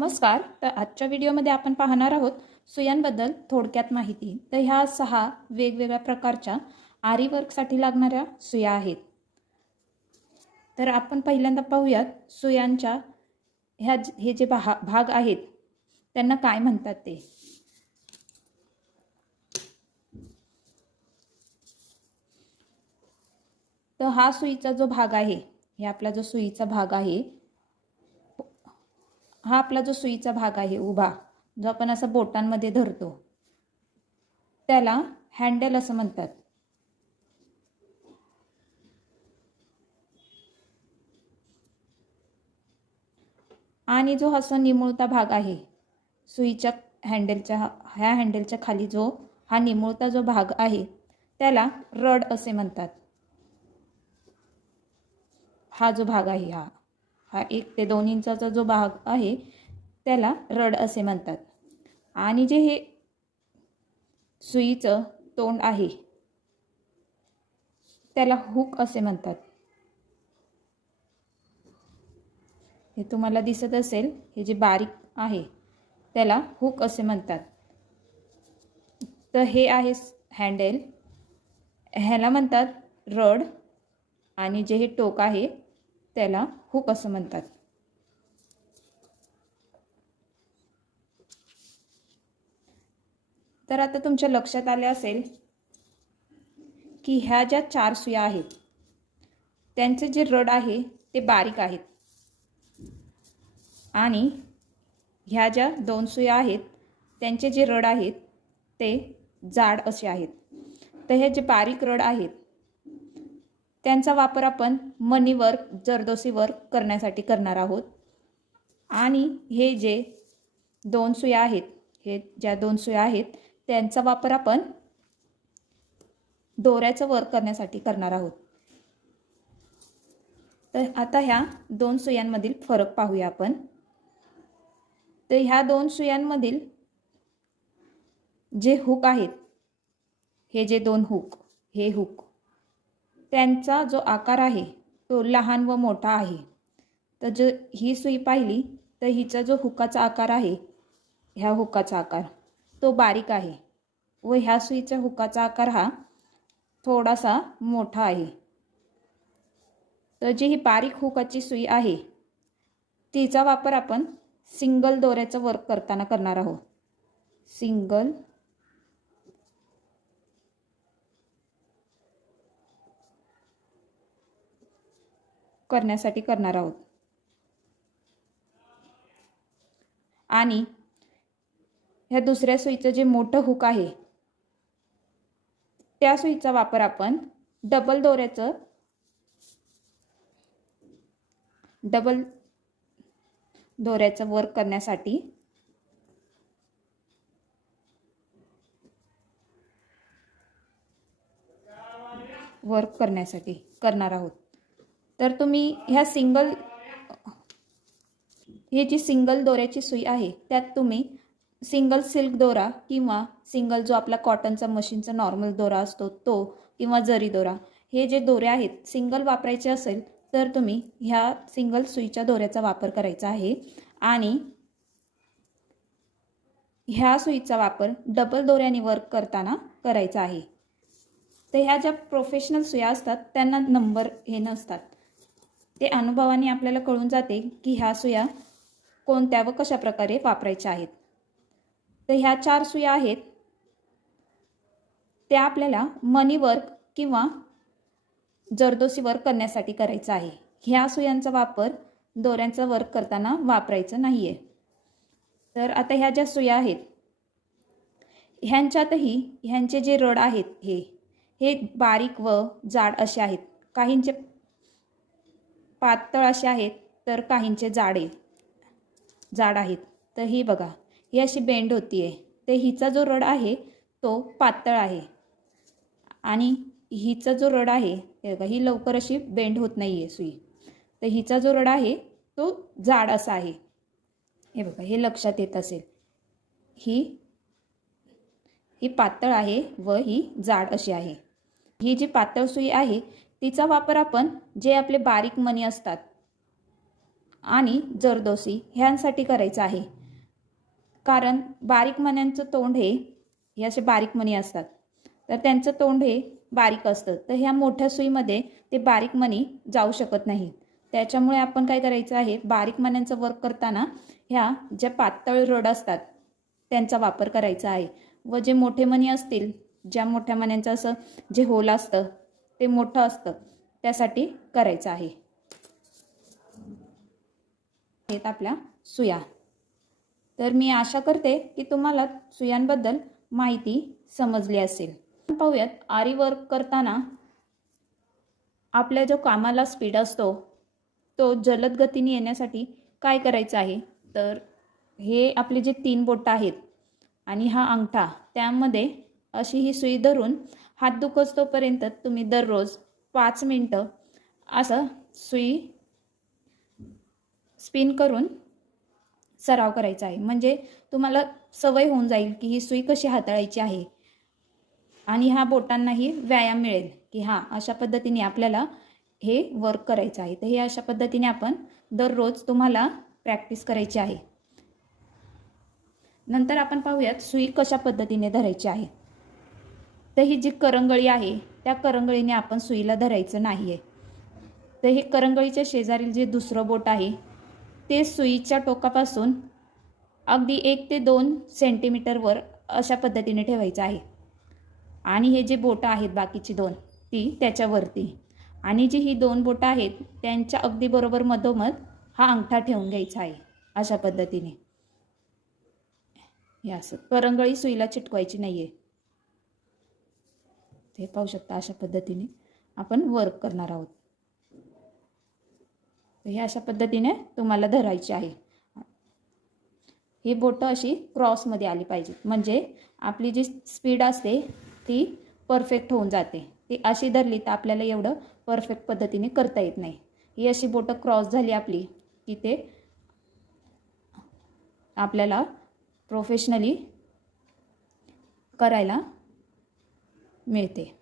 नमस्कार. तर आजच्या व्हिडिओमध्ये आपण पाहणार आहोत सुयांबद्दल थोडक्यात माहिती. तर ह्या सहा वेगवेगळ्या प्रकारच्या आरी वर्कसाठी लागणाऱ्या सुया आहेत. तर आपण पहिल्यांदा पाहूयात सुयांच्या ह्या हे जे भा भाग आहेत त्यांना काय म्हणतात ते? तर हा सुईचा जो भाग आहे हे आपला जो सुईचा भाग आहे हा आपला जो सुईचा भाग आहे उभा जो आपण असा बोटांमध्ये धरतो त्याला हँडल असं म्हणतात. आणि जो असा निमुळता भाग आहे सुईच्या हँडलच्या ह्या हँडलच्या खाली जो हा निमुळता जो भाग आहे त्याला रड असे म्हणतात. हा जो भाग आहे हा. हा एक ते दोन इंचाचा जो भाग आहे त्याला रड असे म्हणतात. आणि जे हे सुईचं तोंड आहे त्याला हुक असे म्हणतात. हे तुम्हाला दिसत असेल हे जे बारीक आहे त्याला हुक असे म्हणतात. तर हे आहे हँडेल. ह्याला म्हणतात रड. आणि जे हे टोक आहे त्याला हुक असं म्हणतात. तर आता तुमच्या लक्षात आले असेल की ह्या ज्या चार सुया आहेत त्यांचे जे रड आहे ते बारीक आहेत. आणि ह्या ज्या दोन सुया आहेत त्यांचे जे रड आहेत ते जाड असे आहेत. तर हे जे बारीक रड आहेत त्यांचा वापर आपण मनी वर्क जरदोसी वर्क करण्यासाठी करणार आहोत. आणि हे जे दोन सुया आहेत हे ज्या दोन सुया आहेत त्यांचा वापर आपण दोऱ्याचं वर्क करण्यासाठी करणार आहोत. तर आता ह्या दोन सुयांमधील फरक पाहूया आपण. तर ह्या दोन सुयांमधील जे हुक आहेत हे जे दोन हुक हे हुक त्यांचा जो आकार आहे तो लहान व मोठा आहे. तर जो ही सुई पाहिली तर हिचा जो हुकाचा आकार आहे ह्या हुकाचा आकार तो बारीक आहे. व ह्या सुईच्या हुकाचा आकार हा थोडासा मोठा आहे. तर जी ही बारीक हुकाची सुई आहे तिचा वापर आपण सिंगल दोऱ्याचं वर्क करताना करणार आहोत. सिंगल करण्यासाठी करणार आहोत. आणि ह्या दुसऱ्या सुईचं जे मोठं हुक आहे त्या सुईचा वापर आपण डबल दोऱ्याचं डबल दोऱ्याचं वर्क करण्यासाठी वर्क करण्यासाठी करणार आहोत. तर तुम्ही ह्या सिंगल हे जी सिंगल दोऱ्याची सुई आहे त्यात तुम्ही सिंगल सिल्क दोरा किंवा सिंगल जो आपला कॉटनचा मशीनचा नॉर्मल दोरा असतो तो किंवा जरी दोरा हे जे दोरे आहेत सिंगल वापरायचे असेल तर तुम्ही ह्या सिंगल सुईच्या दोऱ्याचा वापर करायचा आहे. आणि ह्या सुईचा वापर डबल दोऱ्याने वर्क करताना करायचा आहे. तर ह्या ज्या प्रोफेशनल सुया असतात त्यांना नंबर हे नसतात. ते अनुभवाने आपल्याला कळून जाते की ह्या सुया कोणत्या व कशा प्रकारे वापरायच्या आहेत. तर ह्या चार सुया आहेत. त्या आपल्याला मनी वर्क किंवा जरदोसी वर्क करण्यासाठी करायचं आहे. ह्या सुयांचा वापर दोऱ्यांचा वर्क करताना वापरायचं नाही आहे तर आता ह्या ज्या सुया आहेत ह्यांच्यातही ह्यांचे जे रड आहेत हे हे बारीक व जाड असे आहेत. काहींचे पातळ असे आहेत तर काहींचे जाडे जाड आहेत. तर ही बघा ही अशी बेंड होती आहे तर हिचा जो रड आहे तो पातळ आहे. आणि हिचा जो रड आहे हे बघा ही लवकर अशी बेंड होत नाही आहे सुई. तर हिचा जो रड आहे तो जाड असा आहे. हे बघा हे लक्षात येत असेल. ही ही पातळ आहे व ही जाड अशी आहे. ही जी पातळ सुई आहे तिचा वापर आपण जे आपले बारीक मणी असतात आणि जरदोसी ह्यांसाठी करायचं आहे. कारण बारीक मण्यांचं तोंड हे हे असे बारीक मणी असतात. तर त्यांचं तोंड हे बारीक असतं. तर ह्या मोठ्या सुईमध्ये ते बारीक मणी जाऊ शकत नाही. त्याच्यामुळे आपण काय करायचं आहे? बारीक मण्यांचं वर्क करताना ह्या ज्या पातळ रड असतात त्यांचा वापर करायचा आहे. व जे मोठे मणी असतील ज्या मोठ्या मण्यांचं असं जे होल असतं ते मोठं असतं. त्यासाठी करायचं आहे. आहेत आपल्या सुया. तर मी आशा करते की तुम्हाला सुयांबद्दल माहिती समजली असेल. पाहूयात आरी वर्क करताना आपल्या जो कामाला स्पीड असतो तो जलद गतीने येण्यासाठी काय करायचं आहे? तर हे आपले जे तीन बोटं आहेत आणि हा अंगठा त्यामध्ये अशी ही सुई धरून हात दुखचतोपर्यंत तुम्ही दररोज पाच मिनटं असं सुई स्पिन करून सराव करायचा आहे. म्हणजे तुम्हाला सवय होऊन जाईल की ही सुई कशी हाताळायची आहे. आणि ह्या बोटांनाही व्यायाम मिळेल की हां अशा पद्धतीने आपल्याला हे वर्क करायचं आहे. तर हे अशा पद्धतीने आपण दररोज तुम्हाला प्रॅक्टिस करायची आहे. नंतर आपण पाहूयात सुई कशा पद्धतीने धरायची आहे. तर ही जी करंगळी आहे त्या करंगळीने आपण सुईला धरायचं नाही आहे तर हे करंगळीच्या शेजारील जे दुसरं बोट आहे ते सुईच्या टोकापासून अगदी एक ते दोन सेंटीमीटरवर अशा पद्धतीने ठेवायचं आहे. आणि हे जे बोटं आहेत बाकीची दोन ती त्याच्यावरती आणि जी ही दोन बोटं आहेत त्यांच्या अगदी बरोबर मधोमध हा अंगठा ठेवून घ्यायचा आहे अशा पद्धतीने. हे असं. करंगळी सुईला चिटकवायची नाही आहे हे पाहू शकता अशा पद्धतीने आपण वर्क करणार आहोत. हे अशा पद्धतीने तुम्हाला धरायची आहे. ही बोटं अशी क्रॉसमध्ये आली पाहिजेत. म्हणजे आपली जी स्पीड असते ती परफेक्ट होऊन जाते. ती अशी धरली तर आपल्याला एवढं परफेक्ट पद्धतीने करता येत नाही. ही अशी बोटं क्रॉस झाली आपली की ते आपल्याला प्रोफेशनली करायला मिळते.